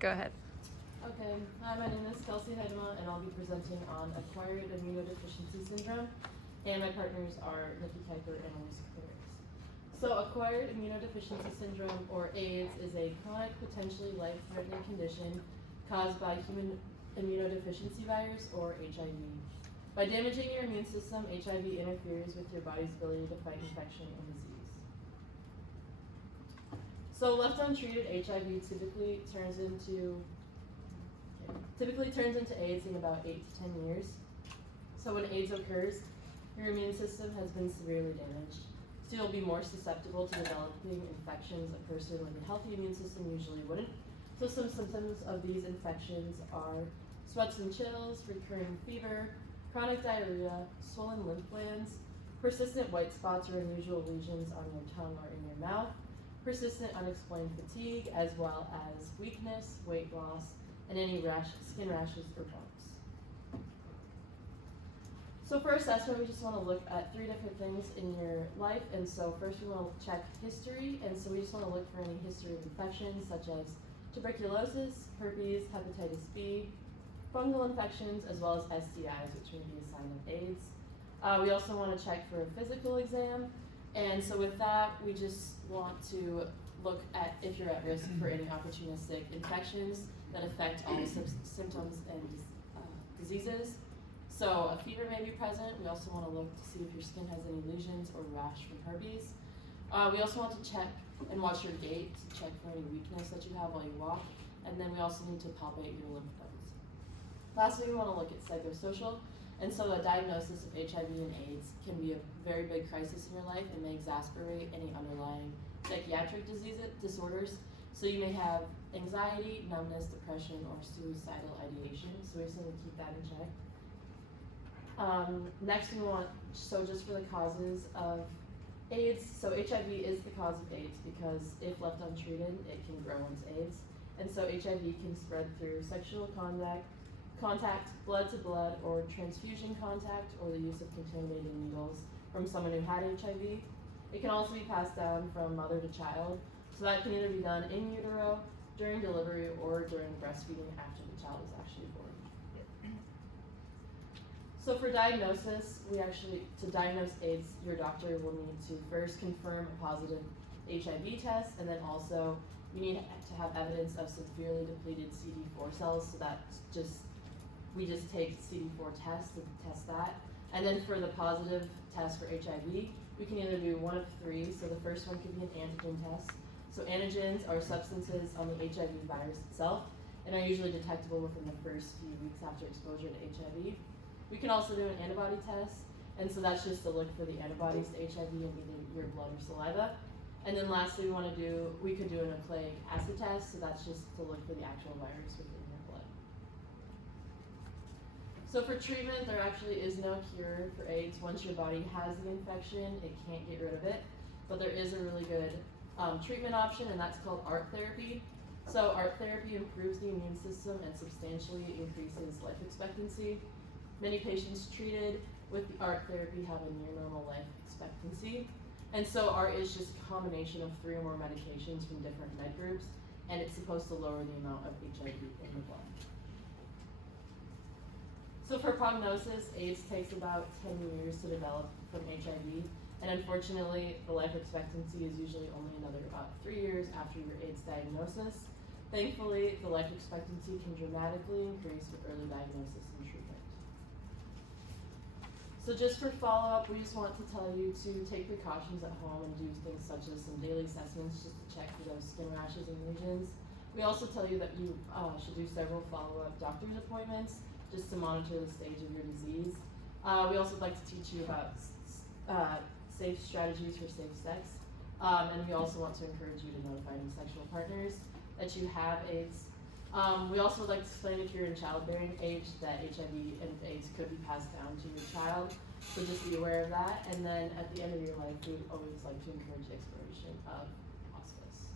Go ahead. Okay, hi, my name is Kelsey Heidema, and I'll be presenting on acquired immunodeficiency syndrome, and my partners are Nikki Kuiper and Elisa Clears. So acquired immunodeficiency syndrome, or AIDS, is a chronic, potentially life-threatening condition caused by human immunodeficiency virus, or HIV. By damaging your immune system, HIV interferes with your body's ability to fight infection and disease. So left untreated, HIV typically turns into AIDS in about 8 to 10 years. So when AIDS occurs, your immune system has been severely damaged. So you'll be more susceptible to developing infections a person with a healthy immune system usually wouldn't. So some symptoms of these infections are sweats and chills, recurring fever, chronic diarrhea, swollen lymph glands, persistent white spots or unusual lesions on your tongue or in your mouth, persistent unexplained fatigue, as well as weakness, weight loss, and any skin rashes or bumps. So for assessment, we just want to look at 3 different things in your life. And so first we want to check history. And so we just want to look for any history of infections such as tuberculosis, herpes, hepatitis B, fungal infections, as well as STIs, which may be a sign of AIDS. We also want to check for a physical exam. And so with that, we just want to look at if you're at risk for any opportunistic infections that affect all symptoms and diseases. So a fever may be present. We also want to look to see if your skin has any lesions or rash from herpes. We also want to check and watch your gait to check for any weakness that you have while you walk. And then we also need to palpate your lymph nodes. Lastly, we want to look at psychosocial. And so a diagnosis of HIV and AIDS can be a very big crisis in your life and may exacerbate any underlying psychiatric disorders. So you may have anxiety, numbness, depression, or suicidal ideation. So we just need to keep that in check. Next we want, so just for the causes of AIDS, so HIV is the cause of AIDS because if left untreated, it can grow into AIDS. And so HIV can spread through sexual contact, blood to blood, or transfusion contact, or the use of contaminated needles from someone who had HIV. It can also be passed down from mother to child. So that can either be done in utero, during delivery, or during breastfeeding after the child is actually born. So for diagnosis, to diagnose AIDS, your doctor will need to first confirm a positive HIV test, and then also you need to have evidence of severely depleted CD4 cells. So we just take CD4 tests to test that. And then for the positive test for HIV, we can either do one of 3. So the first one could be an antigen test. So antigens are substances on the HIV virus itself and are usually detectable within the first few weeks after exposure to HIV. We can also do an antibody test, and so that's just to look for the antibodies to HIV in either your blood or saliva. And then lastly, we could do a nucleic acid test, so that's just to look for the actual virus within your blood. So for treatment, there actually is no cure for AIDS. Once your body has the infection, it can't get rid of it, but there is a really good treatment option, and that's called ART therapy. So ART therapy improves the immune system and substantially increases life expectancy. Many patients treated with the ART therapy have a near normal life expectancy. And so ART is just a combination of 3 or more medications from different med groups, and it's supposed to lower the amount of HIV in the blood. So for prognosis, AIDS takes about 10 years to develop from HIV, and unfortunately, the life expectancy is usually only another about 3 years after your AIDS diagnosis. Thankfully, the life expectancy can dramatically increase with early diagnosis and treatment. So just for follow-up, we just want to tell you to take precautions at home and do things such as some daily assessments just to check for those skin rashes and lesions. We also tell you that you should do several follow-up doctor's appointments just to monitor the stage of your disease. We also like to teach you about safe strategies for safe sex. And we also want to encourage you to notify any sexual partners that you have AIDS. We also like to explain if you're in childbearing age that HIV and AIDS could be passed down to your child, so just be aware of that. And then at the end of your life, we always like to encourage the exploration of hospice.